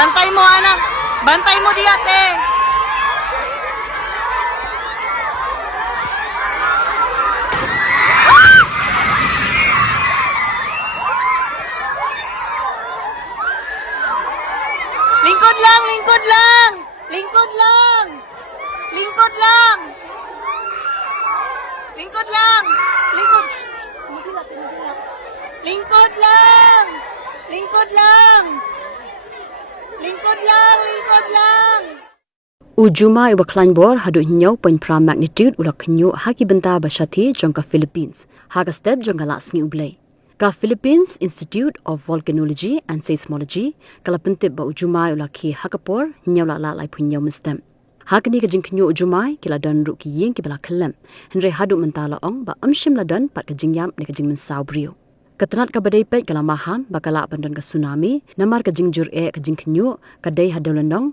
Bantay mo, anak. Bantay mo di ate. Lingkod lang, lingkod lang. Lingkod lang. Lingkod lang. Lingkod lang. Lingkod. Mugilak, mugilak. Lingkod lang. Lingkod lang. Lingkod lang, lingkod lang. Jummai wa kleinbor hadu nyau point pram magnitude ula kynñiuh haki benta basyati jongka Philippines. Haga step jongka lasngi ublay. Ka Philippines Institute of Volcanology and Seismology kala pentip ba Jummai ula ki hakapor nyau la lai punyau mestem. Hakani ka jing kynñiuh Jummai kila dan ru ki ying ki bala kelem. Henry hadu mentala ong ba amshim la dan pat ka jing yam ne ka jing mynsaw brio. Katanat ka badai pet kala maham bakala pandan ka tsunami namar ka jing jur ka jing kynñiuh ka dai hadalandong